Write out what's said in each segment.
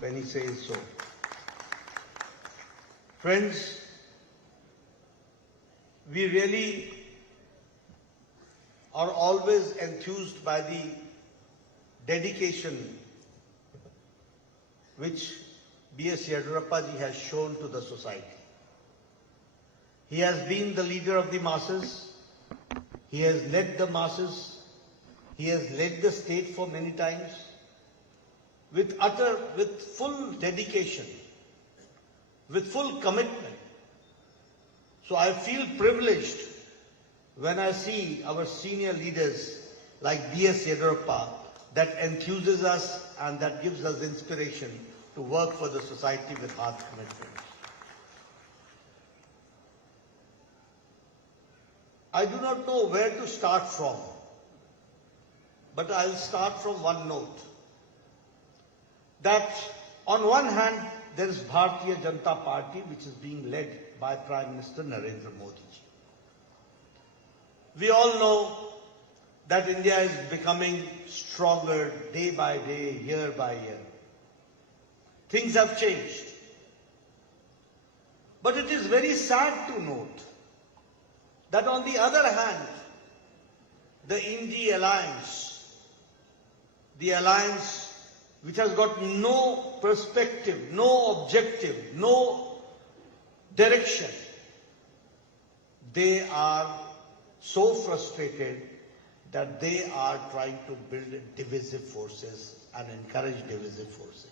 when he says so. Friends, we really are always enthused by the dedication which B.S. Yediyurappa ji has shown to the society. He has been the leader of the masses. He has led the masses. He has led the state for many times with full dedication, with full commitment. So I feel privileged when I see our senior leaders like B.S. Yediyurappa that enthuses us and that gives us inspiration to work for the society with heart commitment. I do not know where to start from, but I'll start from one note. That on one hand, there is Bharatiya Janata Party, which is being led by Prime Minister Narendra Modi ji. We all know that India is becoming stronger day by day, year by year. Things have changed. But it is very sad to note that on the other hand, the India alliance, the alliance which has got no perspective, no objective, no direction, they are so frustrated that they are trying to build divisive forces and encourage divisive forces.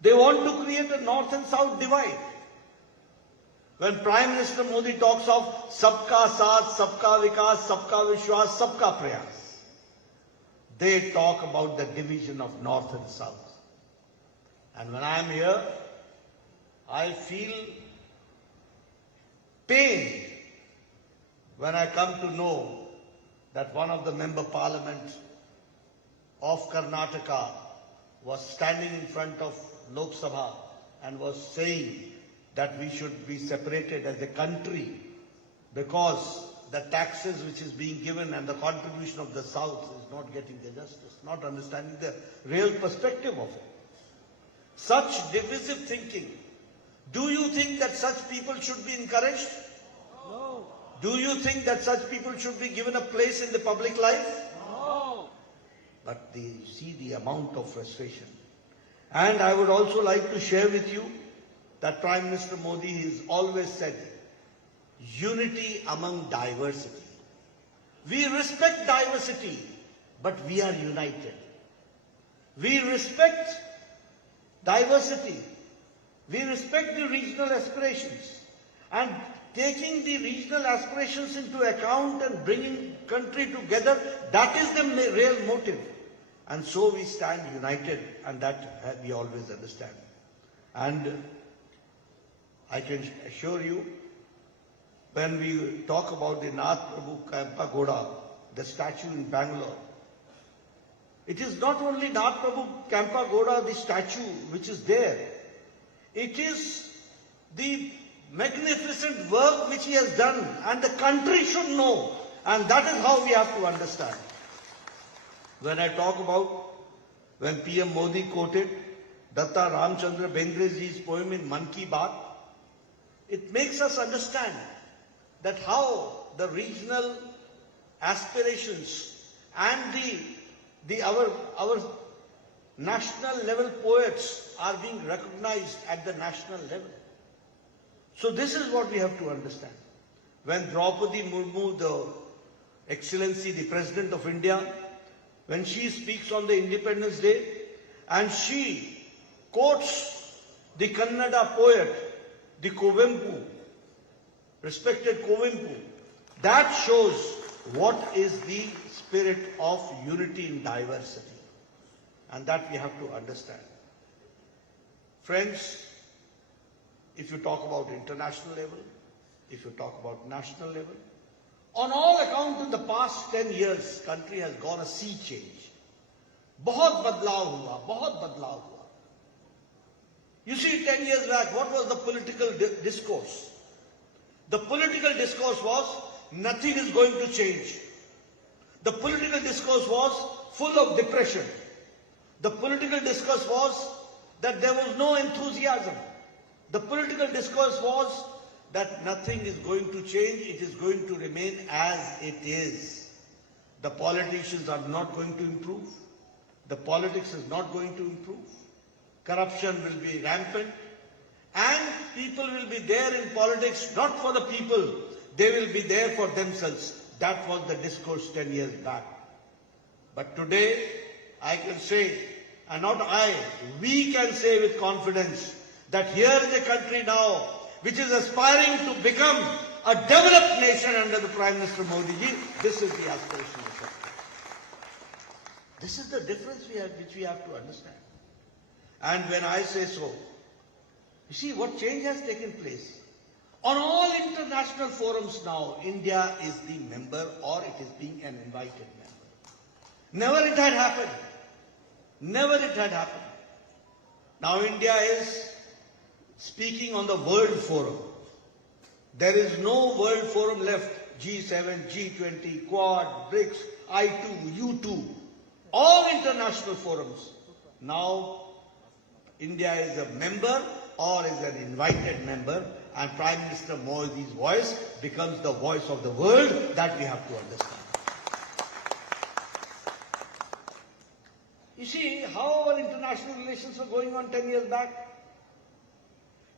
They want to create a north and south divide. When Prime Minister Modi talks of Sabka Saath, Sabka Vikas, Sabka Vishwas, Sabka Prayas, they talk about the division of north and south. And when I am here, I feel pain when I come to know that one of the member parliament of Karnataka was standing in front of Lok Sabha and was saying that we should be separated as a country because the taxes which is being given and the contribution of the South is not getting the justice, not understanding the real perspective of it. Such divisive thinking. Do you think that such people should be encouraged? No. Do you think that such people should be given a place in the public life? No. But they see the amount of frustration. And I would also like to share with you that Prime Minister Modi has always said, unity among diversity. We respect diversity, but we are united. We respect diversity. We respect the regional aspirations. And taking the regional aspirations into account and bringing country together, that is the real motive. And so we stand united, and that we always understand. And I can assure you, when we talk about the Nath Prabhu Kempa the statue in Bangalore, it is not only Nath Prabhu Kempa the statue which is there. It is the magnificent work which he has done, and the country should know, and that is how we have to understand. When I talk about when PM Modi quoted Datta Ramchandra Bendreji's poem in Man Ki Baat, it makes us understand that how the regional aspirations and our national level poets are being recognized at the national level. So this is what we have to understand. When Draupadi Murmu, the Excellency, the President of India, when she speaks on the Independence Day and she quotes the Kannada poet, the Kuvempu, respected Kuvempu, that shows what is the spirit of unity in diversity. And that we have to understand. Friends, if you talk about international level, if you talk about national level, on all accounts in the past 10 years, country has gone a sea change. बहुत बदलाव हुआ, बहुत बदलाव हुआ. You see, 10 years back, what was the political discourse? The political discourse was, nothing is going to change. The political discourse was full of depression. The political discourse was that there was no enthusiasm. The political discourse was that nothing is going to change, it is going to remain as it is. The politicians are not going to improve. The politics is not going to improve. Corruption will be rampant. And people will be there in politics not for the people, they will be there for themselves. That was the discourse 10 years back. But today, I can say, and not I, we can say with confidence that here is a country now which is aspiring to become a developed nation under the Prime Minister Modi ji. This is the aspiration of the country. This is the difference which we have to understand. And when I say so, you see what change has taken place. On all international forums now, India is the member or it is being an invited member. Never it had happened. Never it had happened. Now India is speaking on the World Forum. There is no World Forum left. G7, G20, Quad, BRICS, I2, U2. All international forums. Now India is a member or is an invited member, and Prime Minister Modi's voice becomes the voice of the world. That we have to understand. You see how our international relations were going on 10 years back?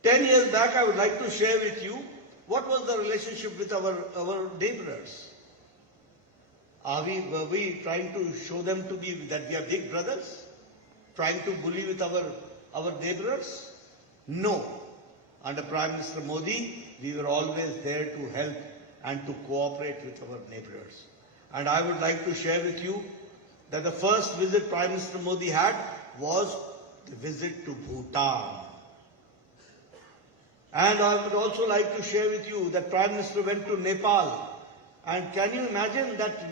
10 years back, I would like to share with you what was the relationship with our neighbors. Were we trying to show them to be that we are big brothers? Trying to bully with our neighbors? No. Under Prime Minister Modi, we were always there to help and to cooperate with our neighbors. And I would like to share with you that the first visit Prime Minister Modi had was the visit to Bhutan. And I would also like to share with you that Prime Minister went to Nepal. And can you imagine that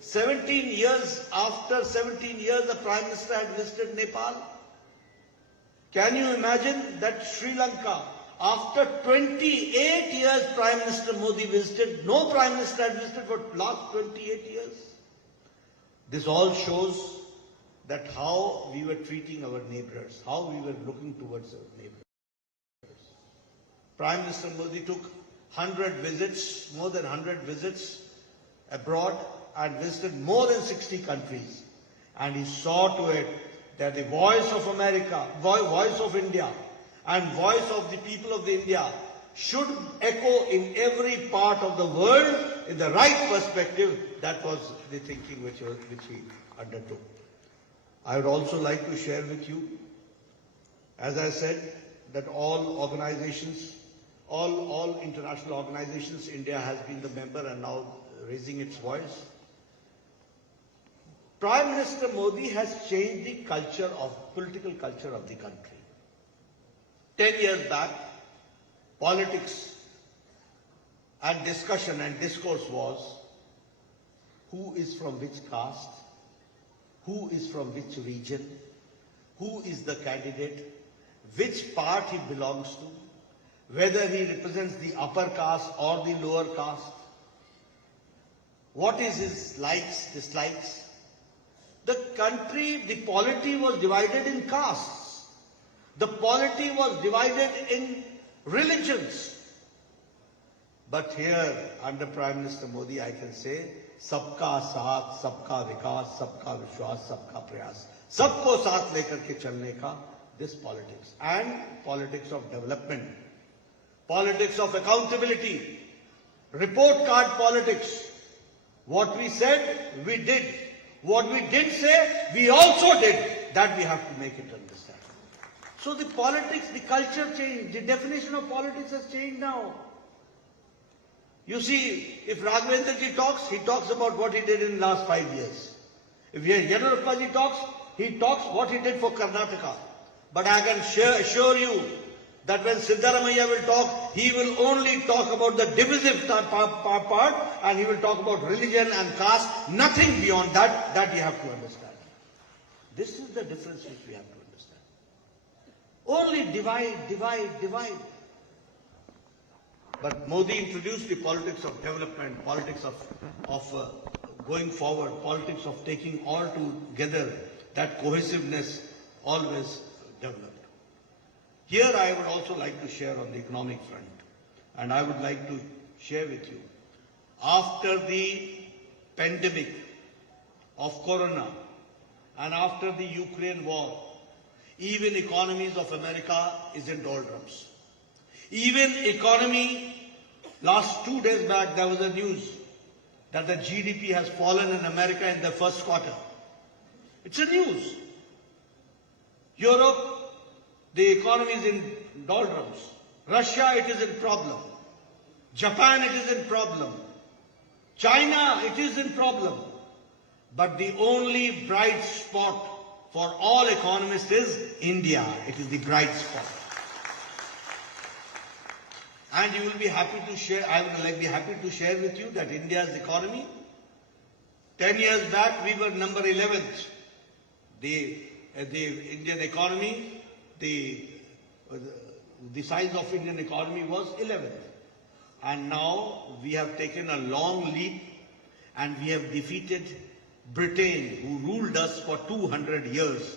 17 years, after 17 years, the Prime Minister had visited Nepal? Can you imagine that Sri Lanka, after 28 years Prime Minister Modi visited, no Prime Minister had visited for last 28 years? This all shows that how we were treating our neighbors, how we were looking towards our neighbors. Prime Minister Modi took 100 visits, more than 100 visits abroad and visited more than 60 countries. And he saw to it that the voice of America, voice of India and voice of the people of India should echo in every part of the world in the right perspective. That was the thinking which he undertook. I would also like to share with you, as I said, that all organizations, all international organizations, India has been the member and now raising its voice. Prime Minister Modi has changed the political culture of the country. 10 years back, politics and discussion and discourse was who is from which caste, who is from which region, who is the candidate, which part he belongs to, whether he represents the upper caste or the lower caste, what is his likes, dislikes. The country, the polity was divided in castes. The polity was divided in religions. But here, under Prime Minister Modi, I can say, सबका साथ, सबका विकास, सबका विश्वास, सबका प्रयास, सबको साथ लेकर के चलने का, this politics and politics of development, politics of accountability, report card politics. What we said, we did. What we did say, we also did. That we have to make it understand. So the politics, the culture changed. The definition of politics has changed now. You see, if Raghavendra ji talks, he talks about what he did in the last 5 years. If Yediyurappa ji talks, he talks what he did for Karnataka. But I can assure you that when Siddaramaiah will talk, he will only talk about the divisive part and he will talk about religion and caste, nothing beyond that. That you have to understand. This is the difference which we have to understand. Only divide, divide, divide. But Modi introduced the politics of development, politics of going forward, politics of taking all together, that cohesiveness always developed. Here I would also like to share on the economic front, and I would like to share with you, after the pandemic of Corona and after the Ukraine war, even economies of America is in doldrums. Even economy, last 2 days back there was a news that the GDP has fallen in America in the first quarter. It's a news. Europe, the economy is in doldrums. Russia, it is in problem. Japan, it is in problem. China, it is in problem. But the only bright spot for all economists is India. It is the bright spot. And you will be happy to share, I will be happy to share with you that India's economy, 10 years back we were number 11th. The Indian economy, the size of Indian economy was 11th. And now we have taken a long leap and we have defeated Britain, who ruled us for 200 years.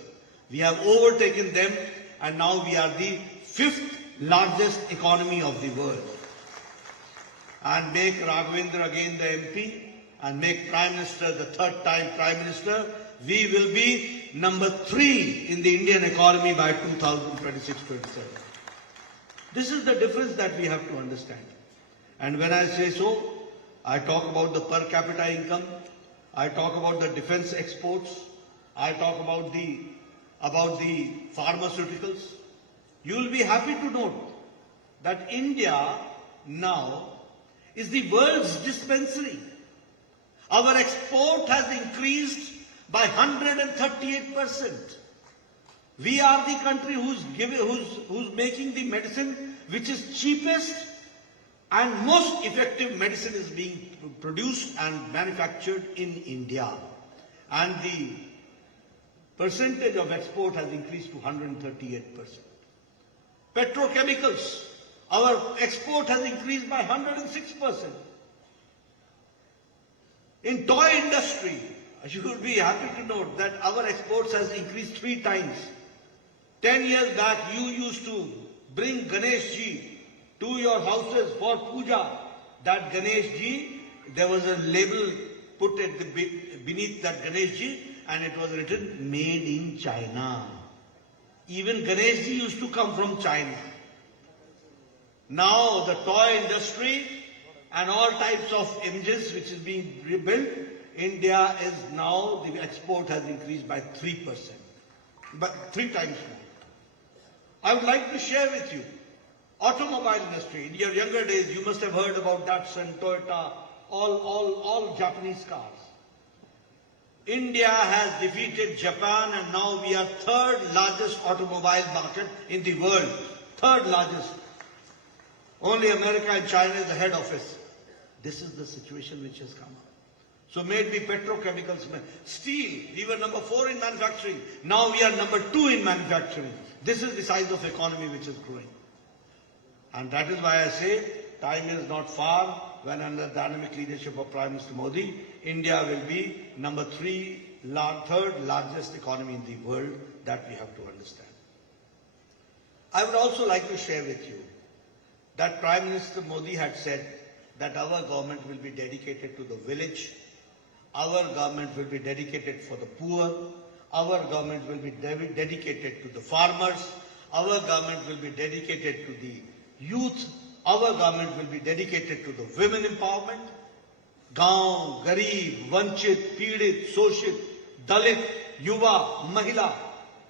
We have overtaken them and now we are the 5th largest economy of the world. And make Raghavendra again the MP and make Prime Minister the 3rd time Prime Minister, we will be number 3 in the Indian economy by 2026-27. This is the difference that we have to understand. And when I say so, I talk about the per capita income, I talk about the defense exports, I talk about the pharmaceuticals. You will be happy to note that India now is the world's dispensary. Our export has increased by 138%. We are the country who's making the medicine which is cheapest and most effective medicine is being produced and manufactured in India. And the percentage of export has increased to 138%. Petrochemicals, our export has increased by 106%. In toy industry, you will be happy to note that our exports has increased 3 times. 10 years back, you used to bring Ganesh Ji to your houses for puja. That Ganesh Ji, there was a label put at beneath that Ganesh Ji and it was written made in China. Even Ganesh Ji used to come from China. Now the toy industry and all types of images which is being rebuilt, India is now, the export has increased by 3%, but 3 times more. I would like to share with you, automobile industry. In your younger days, you must have heard about Datsun, Toyota, all Japanese cars. India has defeated Japan and now we are 3rd largest automobile market in the world. 3rd largest. Only America and China is the head office. This is the situation which has come up. So may it be petrochemicals, steel, we were number 4 in manufacturing. Now we are number 2 in manufacturing. This is the size of economy which is growing. And that is why I say time is not far when under dynamic leadership of Prime Minister Modi, India will be number 3rd largest economy in the world. That we have to understand. I would also like to share with you that Prime Minister Modi had said that our government will be dedicated to the village, our government will be dedicated for the poor, our government will be dedicated to the farmers, our government will be dedicated to the youth, our government will be dedicated to the women empowerment. गांव, गरीब, वंचित, पीड़ित, शोषित, दलित, युवा, महिला,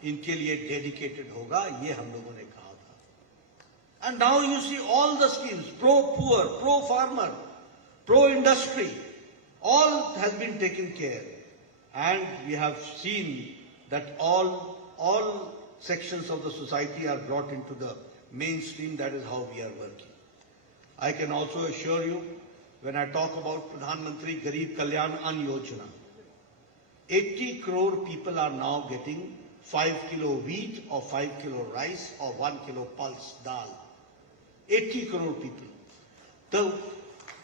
इनके लिए dedicated होगा, ये हम लोगों ने कहा था. And now you see all the schemes, pro-poor, pro-farmer, pro-industry, all has been taken care. And we have seen that all sections of the society are brought into the mainstream. That is how we are working. I can also assure you, when I talk about Pradhan Mantri Garib Kalyan Ann Yojana, 80 crore people are now getting 5 kilo wheat or 5 kilo rice or 1 kilo pulse dal. 80 crore people.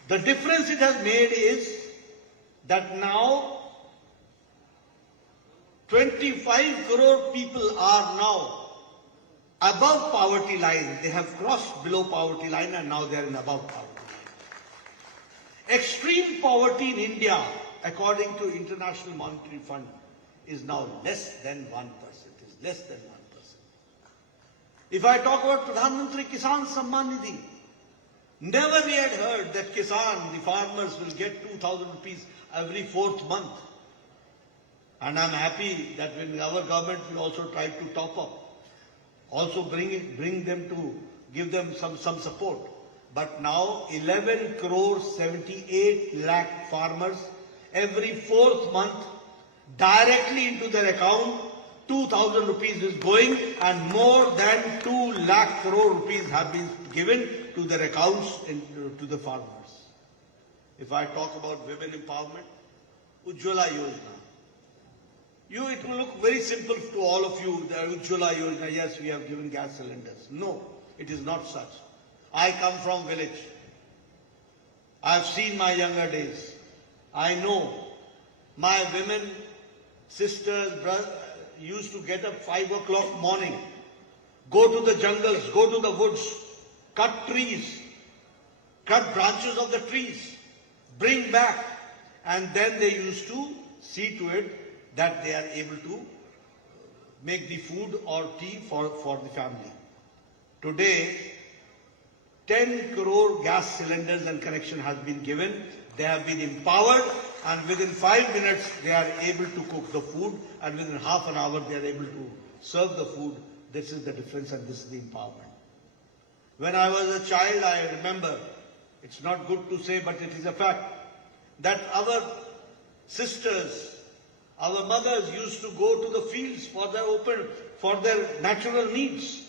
The difference it has made is that now 25 crore people are now above poverty line. They have crossed below poverty line and now they are in above poverty line. Extreme poverty in India, according to International Monetary Fund, is now less than 1%. Is less than 1%. If I talk about Pradhan Mantri Kisan Samman Nidhi, never we had heard that Kisan, the farmers, will get 2,000 rupees every 4th month. And I'm happy that when our government will also try to top up, also bring them to give them some support. But now 11 crore 78 lakh farmers every 4th month directly into their account 2,000 rupees is going, and more than 2 lakh crore rupees have been given to their accounts to the farmers. If I talk about women empowerment, Ujjwala Yojana. It will look very simple to all of you, the Ujjwala Yojana, yes, we have given gas cylinders. No, it is not such. I come from village. I have seen my younger days. I know my women, sisters, brothers, used to get up 5 o'clock morning, go to the jungles, go to the woods, cut trees, cut branches of the trees, bring back, and then they used to see to it that they are able to make the food or tea for the family. Today, 10 crore gas cylinders and connection has been given. They have been empowered, and within 5 minutes they are able to cook the food, and within half an hour they are able to serve the food. This is the difference and this is the empowerment. When I was a child, I remember, it's not good to say but it is a fact, that our sisters, our mothers used to go to the fields for their natural needs.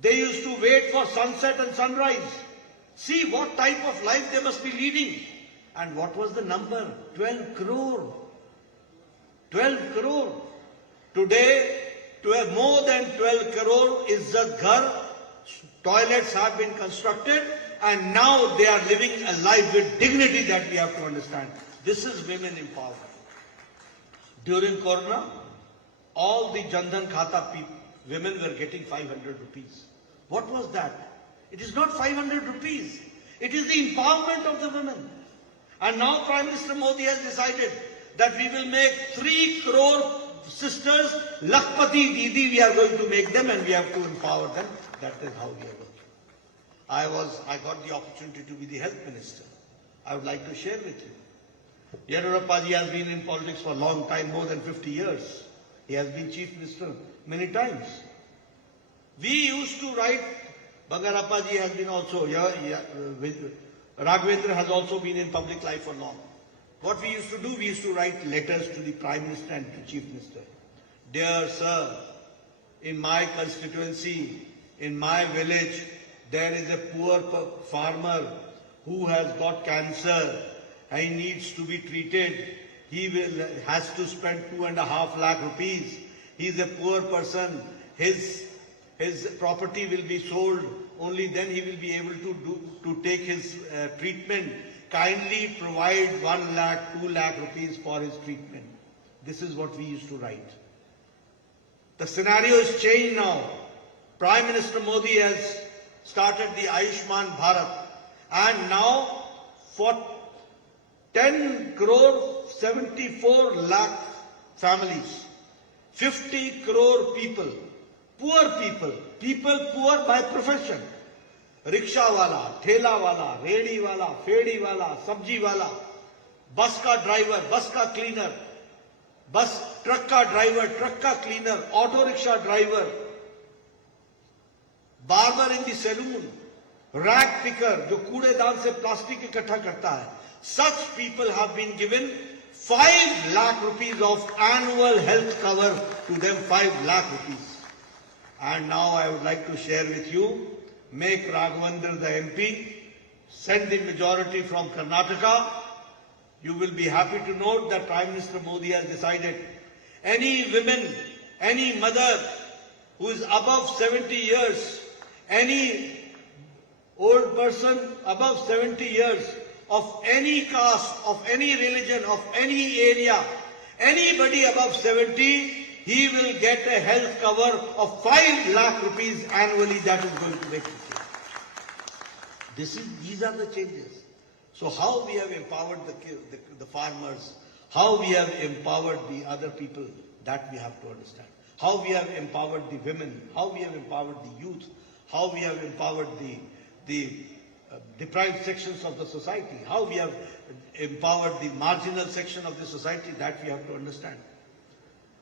They used to wait for sunset and sunrise. See what type of life they must be leading. And what was the number? 12 crore. 12 crore. Today, more than 12 crore Izzat Ghar, toilets have been constructed, and now they are living a life with dignity that we have to understand. This is women empowerment. During Corona, all the Jan Dhan Khata people, women were getting 500 rupees. What was that? It is not 500 rupees. It is the empowerment of the women. And now Prime Minister Modi has decided that we will make 3 crore sisters Lakpati Didi. We are going to make them and we have to empower them. That is how we are working. I got the opportunity to be the health minister. I would like to share with you. Yediyurappa ji has been in politics for a long time, more than 50 years. He has been chief minister many times. We used to write, Bangarappa ji has been also, Raghavendra has also been in public life for long. What we used to do, we used to write letters to the Prime Minister and to Chief Minister. Dear Sir, in my constituency, in my village, there is a poor farmer who has got cancer. He needs to be treated. He has to spend 2.5 lakh rupees. He is a poor person. His property will be sold. Only then he will be able to take his treatment. Kindly provide 1 lakh, 2 lakh rupees for his treatment. This is what we used to write. The scenario is changed now. Prime Minister Modi has started the Ayushman Bharat, and now for 10 crore 74 lakh families, 50 crore people, people poor by profession, rickshaw wala, thela wala, redi wala, fedi wala, sabji wala, bus ka driver, bus ka cleaner, truck ka driver, truck ka cleaner, auto rickshaw driver, barber in the saloon, rag picker, जो कूड़ेदान से plastic इकट्ठा करता है, such people have been given 5 lakh rupees of annual health cover to them, 5 lakh rupees. And now I would like to share with you, make Raghavendra the MP, send the majority from Karnataka. You will be happy to note that Prime Minister Modi has decided any women, any mother who is above 70 years, any old person above 70 years, of any caste, of any religion, of any area, Anybody above 70, he will get a health cover of 5 lakh rupees annually. That is going to make a change. These are the changes. So how we have empowered the farmers, how we have empowered the other people, that we have to understand. How we have empowered the women, how we have empowered the youth, how we have empowered the deprived sections of the society, how we have empowered the marginal section of the society, that we have to understand.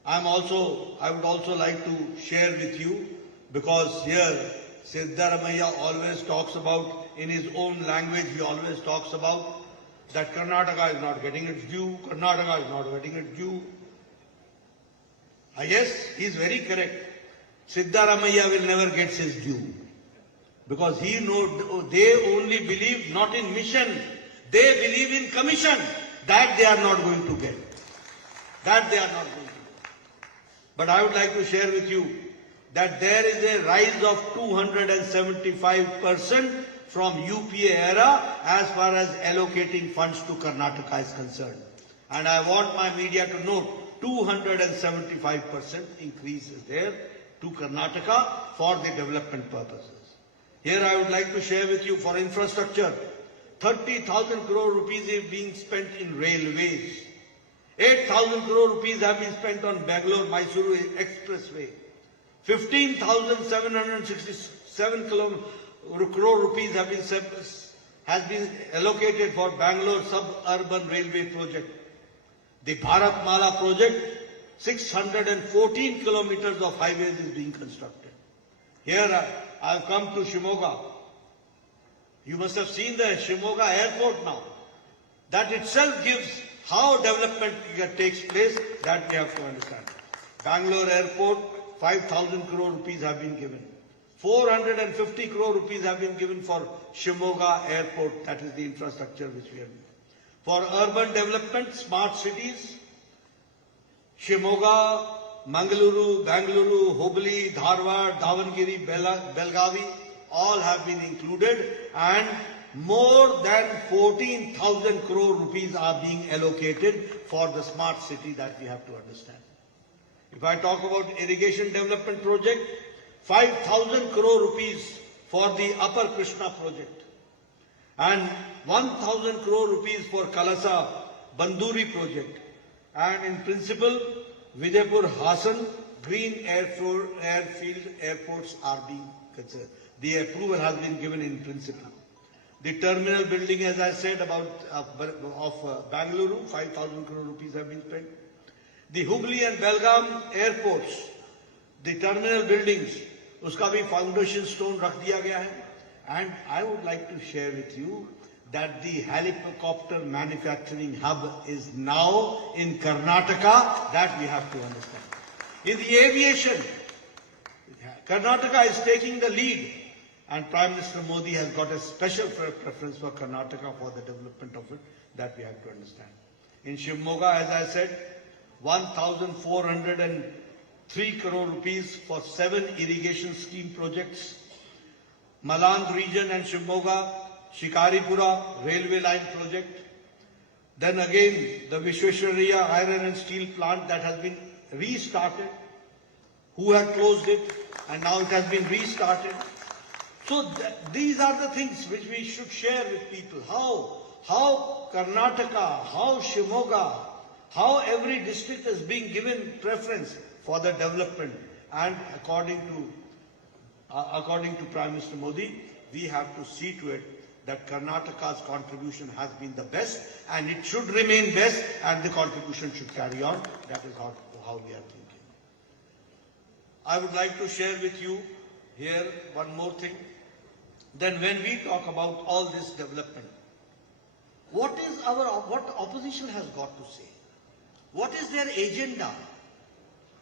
I would also like to share with you, because here Siddaramaiah always talks about, in his own language, he always talks about that Karnataka is not getting its due, Karnataka is not getting its due. Yes, he is very correct. Siddaramaiah will never get his due. Because they only believe not in mission, they believe in commission. That they are not going to get. That they are not going to get. But I would like to share with you that there is a rise of 275% from UPA era as far as allocating funds to Karnataka is concerned. And I want my media to note, 275% increase is there to Karnataka for the development purposes. Here I would like to share with you, for infrastructure, 30,000 crore rupees is being spent in railways. 8,000 crore rupees have been spent on Bangalore-Mysuru Expressway. 15,767 crore rupees has been allocated for Bangalore suburban railway project. The Bharat Mala project, 614 kilometers of highways is being constructed. Here I have come to Shivamogga. You must have seen the Shivamogga airport now. That itself gives how development takes place, that we have to understand. Bangalore airport, 5,000 crore rupees have been given. 450 crore rupees have been given for Shivamogga airport, that is the infrastructure which we have. For urban development, smart cities, Shivamogga, Mangaluru, Bangalore, Hubli, Dharwad, Davangere, Belgavi, all have been included, and more than 14,000 crore rupees are being allocated for the smart city, that we have to understand. If I talk about irrigation development project, 5,000 crore rupees for the Upper Krishna project, and 1,000 crore rupees for Kalasa Banduri project, and in principle, Vijaypur Hassan green airfield airports are being considered. The approval has been given in principle. The terminal building, as I said, of Bangalore, 5,000 crore rupees have been spent. The Hubli and Belgaum airports, the terminal buildings, uska bhi foundation stone rakh diya gaya hai. And I would like to share with you that the helicopter manufacturing hub is now in Karnataka, that we have to understand. In the aviation, Karnataka is taking the lead, and Prime Minister Modi has got a special preference for Karnataka for the development of it, that we have to understand. In Shivamogga, as I said, 1,403 crore rupees for 7 irrigation scheme projects. Malang region and Shivamogga, Shikaripura railway line project. Then again, the Vishwesvaraya iron and steel plant that has been restarted. Who had closed it, and now it has been restarted. So these are the things which we should share with people. How Karnataka, how Shivamogga, how every district is being given preference for the development. And according to Prime Minister Modi, we have to see to it that Karnataka's contribution has been the best, and it should remain best, and the contribution should carry on. That is how we are thinking. I would like to share with you here one more thing. Then when we talk about all this development, what opposition has got to say? What is their agenda?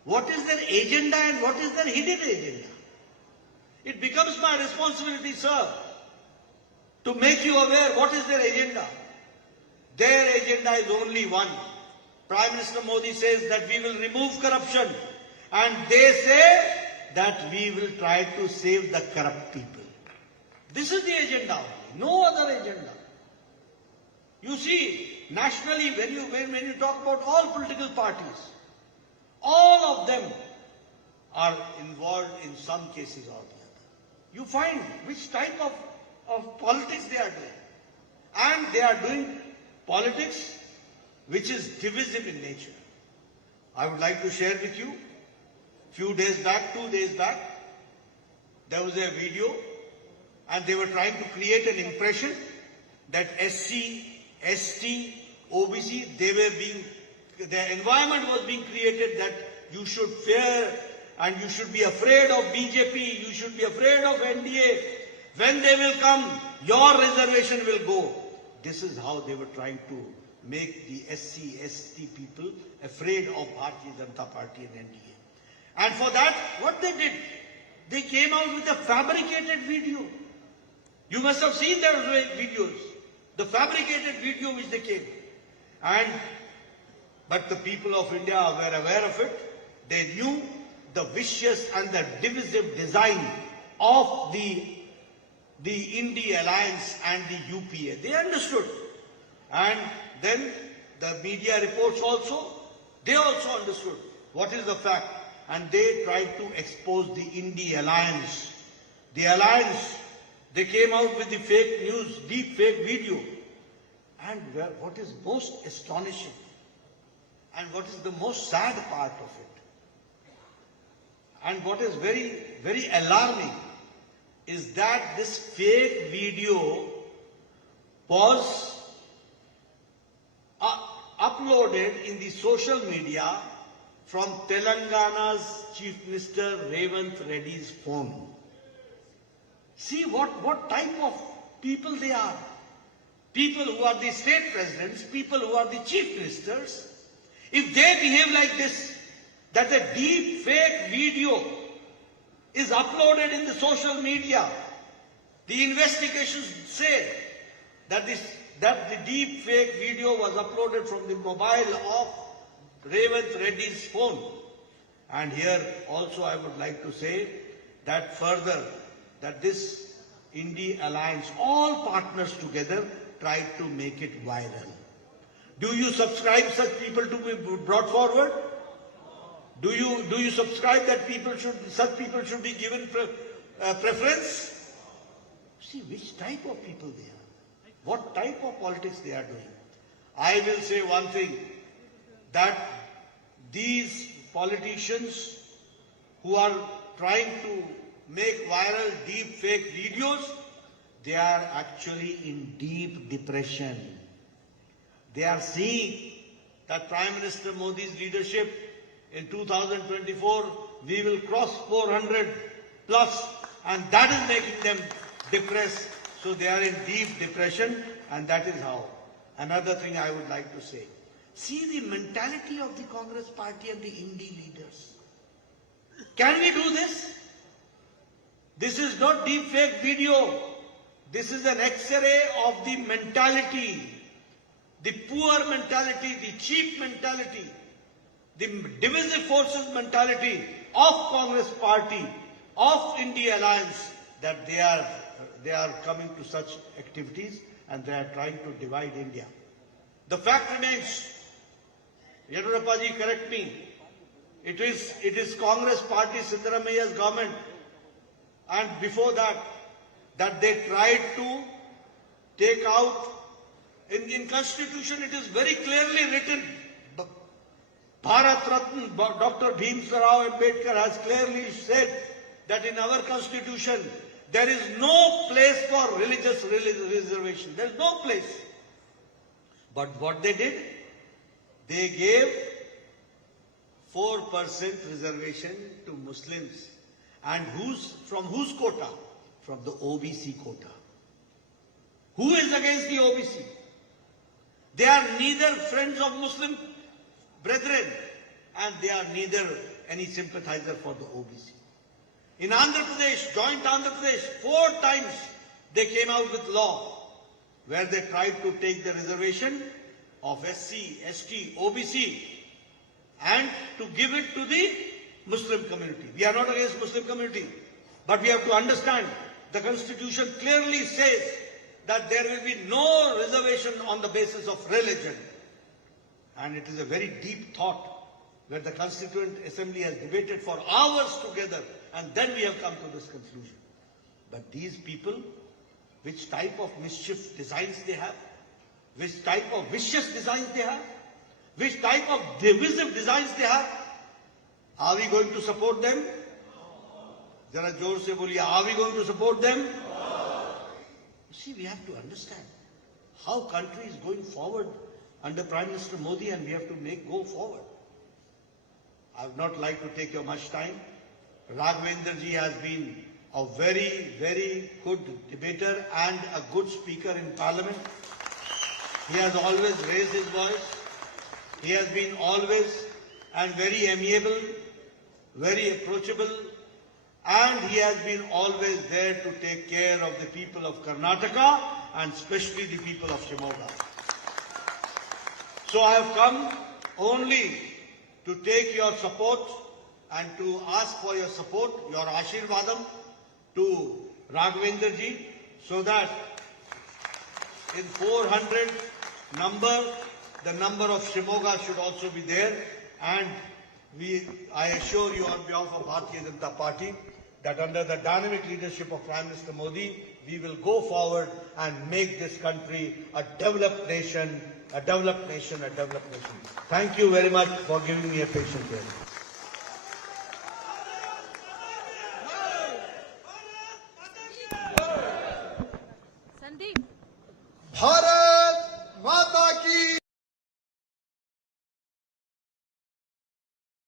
What is their agenda and what is their hidden agenda? It becomes my responsibility, sir, to make you aware what is their agenda. Their agenda is only one. Prime Minister Modi says that we will remove corruption, and they say that we will try to save the corrupt people. This is the agenda only, no other agenda. You see, nationally, when you talk about all political parties, all of them are involved in some cases or the other. You find which type of politics they are doing. And they are doing politics which is divisive in nature. I would like to share with you, few days back, 2 days back, there was a video and they were trying to create an impression that SC, ST, OBC, their environment was being created that you should fear and you should be afraid of BJP, you should be afraid of NDA. When they will come, your reservation will go. This is how they were trying to make the SC, ST people afraid of Bharatiya Janata Party and NDA. And for that, what they did, they came out with a fabricated video. You must have seen their videos, the fabricated video which they came. But the people of India were aware of it. They knew the vicious and the divisive design of the India Alliance and the UPA. They understood. And then the media reports also, they also understood what is the fact. And they tried to expose the India Alliance. The alliance, they came out with the fake news, deep fake video. And what is most astonishing and what is the most sad part of it, and what is very, very alarming, is that this fake video was uploaded in the social media from Telangana's Chief Minister Revanth Reddy's phone. See what type of people they are. People who are the state presidents, people who are the chief ministers. If they behave like this, that a deep fake video is uploaded in the social media, the investigations say that the deep fake video was uploaded from the mobile of Revanth Reddy's phone. And here also I would like to say that further, that this India Alliance, all partners together, tried to make it viral. Do you subscribe such people to be brought forward? Do you subscribe that such people should be given preference? See which type of people they are, what type of politics they are doing. I will say one thing, that these politicians who are trying to make viral deep fake videos, they are actually in deep depression. They are seeing that Prime Minister Modi's leadership in 2024, we will cross 400 plus, and that is making them depressed. So they are in deep depression, and that is how. Another thing I would like to say, see the mentality of the Congress party and the India leaders. Can we do this? This is not deep fake video. This is an X-ray of the mentality, the poor mentality, the cheap mentality, the divisive forces mentality of Congress party, of India Alliance, that they are coming to such activities and they are trying to divide India. The fact remains, Yadurappaji, correct me, it is Congress party, Siddaramaia's government, and before that they tried to take out, in Constitution it is very clearly written, Bharat Ratna, Dr. Bhimsarao Ambedkar has clearly said that in our Constitution there is no place for religious reservation. There is no place. But what they did, they gave 4% reservation to Muslims. And from whose quota? From the OBC quota. Who is against the OBC? They are neither friends of Muslim brethren and they are neither any sympathizer for the OBC. In Andhra Pradesh, joint Andhra Pradesh, 4 times they came out with law where they tried to take the reservation of SC, ST, OBC and to give it to the Muslim community. We are not against Muslim community, but we have to understand the Constitution clearly says that there will be no reservation on the basis of religion. And it is a very deep thought where the Constituent Assembly has debated for hours together, and then we have come to this conclusion. But these people, which type of mischief designs they have, which type of vicious designs they have, which type of divisive designs they have, are we going to support them? Zara jor se boliye, are we going to support them? You see, we have to understand how country is going forward under Prime Minister Modi, and we have to go forward. I would not like to take your much time. Raghavendra ji has been a very, very good debater and a good speaker in Parliament. He has always raised his voice. He has been always and very amiable, very approachable, and he has been always there to take care of the people of Karnataka and especially the people of Shivamogga. So I have come only to take your support and to ask for your support, your Ashirvadam to Raghavendra ji, so that in 400 number, the number of Shivamogga should also be there. And I assure you on behalf of Bharatiya Janata Party that under the dynamic leadership of Prime Minister Modi, we will go forward and make this country a developed nation, a developed nation, a developed nation. Thank you very much for giving me a patient hearing.